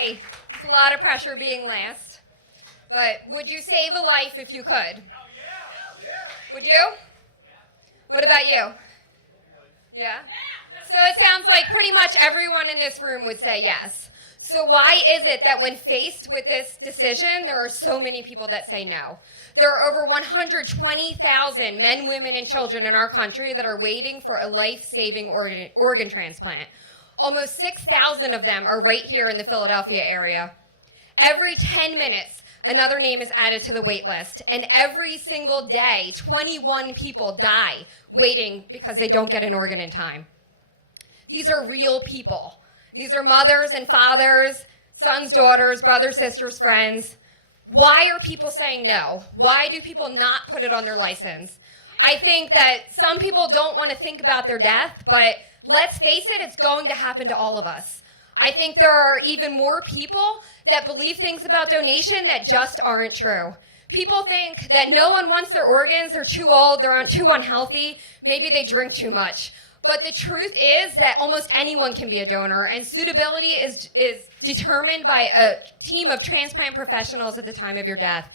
Okay, it's a lot of pressure being last. But would you save a life if you could? Would you? What about you? Yeah? So it sounds like pretty much everyone in this room would say yes. So why is it that when faced with this decision, there are so many people that say no? There are over 120,000 men, women, and children in our country that are waiting for a life-saving organ transplant. Almost 6,000 of them are right here in the Philadelphia area. Every 10 minutes, another name is added to the wait list. And every single day, 21 people die waiting because they don't get an organ in time. These are real people. These are mothers and fathers, sons, daughters, brothers, sisters, friends. Why are people saying no? Why do people not put it on their license? I think that some people don't want to think about their death, but let's face it, it's going to happen to all of us. I think there are even more people that believe things about donation that just aren't true. People think that no one wants their organs, they're too old, they're too unhealthy, maybe they drink too much. But the truth is that almost anyone can be a donor, and suitability is determined by a team of transplant professionals at the time of your death.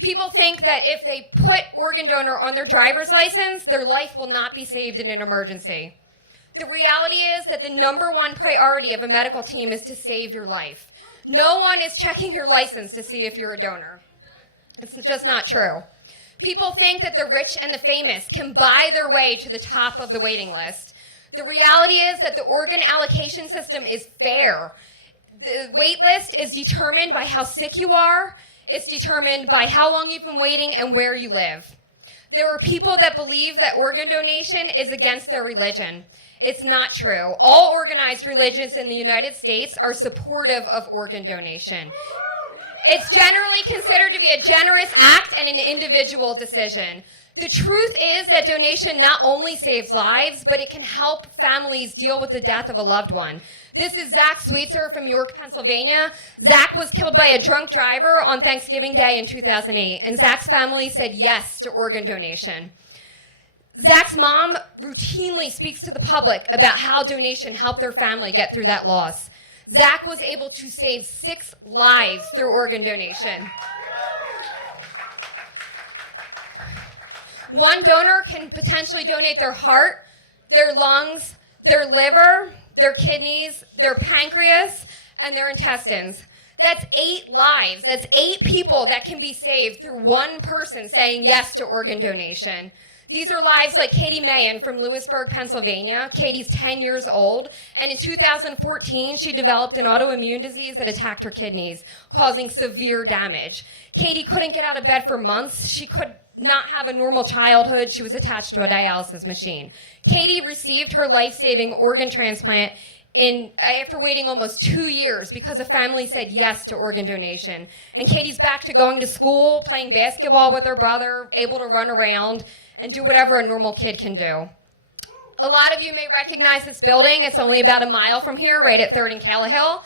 People think that if they put organ donor on their driver's license, their life will not be saved in an emergency. The reality is that the number one priority of a medical team is to save your life. No one is checking your license to see if you're a donor. It's just not true. People think that the rich and the famous can buy their way to the top of the waiting list. The reality is that the organ allocation system is fair. The wait list is determined by how sick you are. It's determined by how long you've been waiting and where you live. There are people that believe that organ donation is against their religion. It's not true. All organized religions in the United States are supportive of organ donation. It's generally considered to be a generous act and an individual decision. The truth is that donation not only saves lives, but it can help families deal with the death of a loved one. This is Zach Sweetser from York, Pennsylvania. Zach was killed by a drunk driver on Thanksgiving Day in 2008, and Zach's family said yes to organ donation. Zach's mom routinely speaks to the public about how donation helped their family get through that loss. Zach was able to save 6 lives through organ donation. One donor can potentially donate their heart, their lungs, their liver, their kidneys, their pancreas, and their intestines. That's 8 lives. That's 8 people that can be saved through one person saying yes to organ donation. These are lives like Katie Mahan from Lewisburg, Pennsylvania. Katie's 10 years old, and in 2014, she developed an autoimmune disease that attacked her kidneys, causing severe damage. Katie couldn't get out of bed for months. She could not have a normal childhood. She was attached to a dialysis machine. Katie received her life-saving organ transplant after waiting almost 2 years because a family said yes to organ donation. And Katie's back to going to school, playing basketball with her brother, able to run around and do whatever a normal kid can do. A lot of you may recognize this building. It's only about a mile from here, right at 3rd and Callaghill.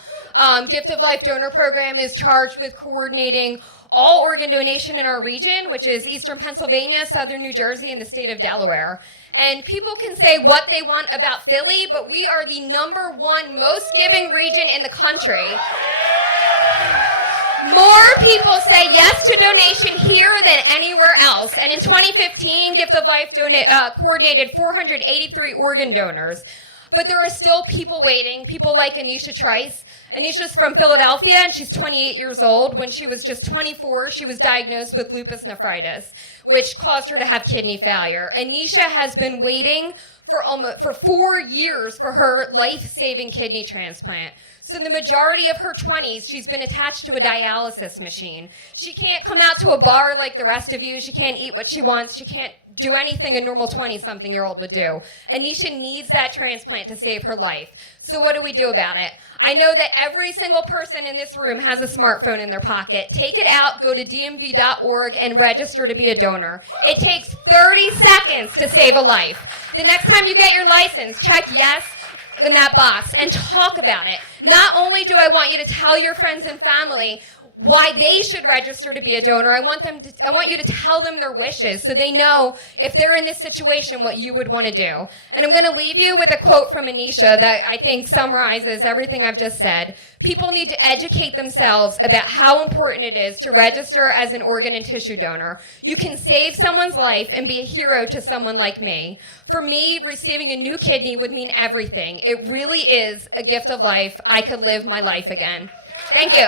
Gift of Life Donor Program is charged with coordinating all organ donation in our region, which is Eastern Pennsylvania, Southern New Jersey, and the state of Delaware. And people can say what they want about Philly, but we are the #1 most giving region in the country. More people say yes to donation here than anywhere else. And in 2015, Gift of Life coordinated 483 organ donors. But there are still people waiting, people like Anisha Trice. Anisha's from Philadelphia, and she's 28 years old. When she was just 24, she was diagnosed with lupus nephritis, which caused her to have kidney failure. Anisha has been waiting for 4 years for her life-saving kidney transplant. So in the majority of her 20s, she's been attached to a dialysis machine. She can't come out to a bar like the rest of you. She can't eat what she wants. She can't do anything a normal 20-something-year-old would do. Anisha needs that transplant to save her life. So what do we do about it? I know that every single person in this room has a smartphone in their pocket. Take it out, go to dmv.org, and register to be a donor. It takes 30 seconds to save a life. The next time you get your license, check yes in that box and talk about it. Not only do I want you to tell your friends and family why they should register to be a donor. I want you to tell them their wishes so they know if they're in this situation what you would want to do. And I'm going to leave you with a quote from Anisha that I think summarizes everything I've just said. People need to educate themselves about how important it is to register as an organ and tissue donor. You can save someone's life and be a hero to someone like me. For me, receiving a new kidney would mean everything. It really is a gift of life. I could live my life again. Thank you.